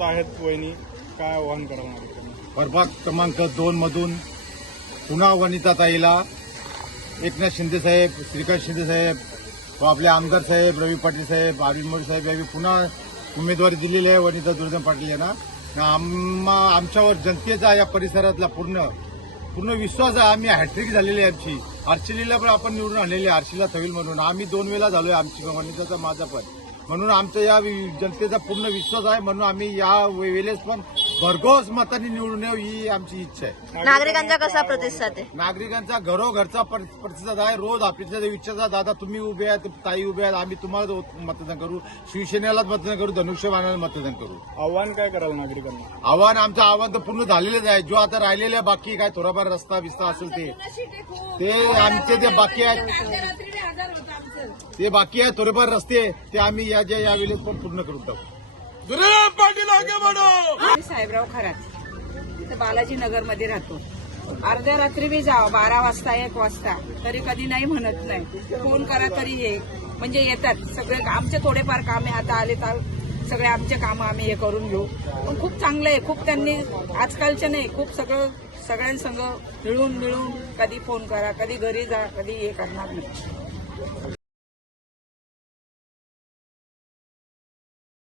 सोबत आहेत वहिनी? काय आव्हान करणार प्रभाग क्रमांक दोन मधून पुन्हा वनिताताईला एकनाथ शिंदे साहेब श्रीकांत शिंदे साहेब व आपले आमदार साहेब रवी पाटील साहेब अरविंद मोदी साहेब यांनी पुन्हा उमेदवारी दिलेली आहे वनिता दुर्जन पाटील यांना. आम्हा आमच्यावर जनतेचा या परिसरातला पूर्ण पूर्ण विश्वास आहे. आम्ही हॅट्रिक झालेली आहे आमची. आर्चिलीला पण आपण निवडून आणलेली आहे. आर्चिला थवील म्हणून. आम्ही दोन वेळा झालोय आमची वनिताचा माझा पण. म्हणून आमचा या जनतेचा पूर्ण विश्वास आहे. म्हणून आम्ही या वेळेस पण भरघोस मतांनी निवडून येऊ ही आमची इच्छा आहे. नागरिकांचा कसा प्रतिसाद आहे? नागरिकांचा घरोघरचा पर- प्रतिसाद आहे. रोज आपल्या विचारचा दादा तुम्ही उभे आहात ताई उभे आहात आम्ही तुम्हाला मतदान करू शिवसेनेलाच मतदान करू धनुष्यबाणाला मतदान करू. आव्हान काय कराल नागरिकांना? आव्हान आमचं आव्हान तर पूर्ण झालेलंच आहे. जो आता राहिलेलं बाकी काय थोडाफार रस्ता बिस्ता असेल ते. ते आमचे ते बाकी आहेत ते बाकी आहे थोडेफार रस्ते ते आम्ही या ज्या या वेळेस पण पूर्ण करून टाकू. मी साहेबराव खरात. इथं बालाजी नगरमध्ये राहतो. अर्ध्या रात्री बी जावं बारा वाजता एक वाजता. तरी कधी नाही म्हणत नाही. फोन करा तरी हे. म्हणजे येतात. सगळे आमचे थोडेफार कामे आता आले तर सगळे आमचे कामं आम्ही हे करून घेऊ. पण खूप चांगलं आहे. खूप त्यांनी आजकालचे नाही. खूप सगळं सगळ्यांसंग मिळून मिळून कधी फोन करा कधी घरी जा कधी हे करणार नाही.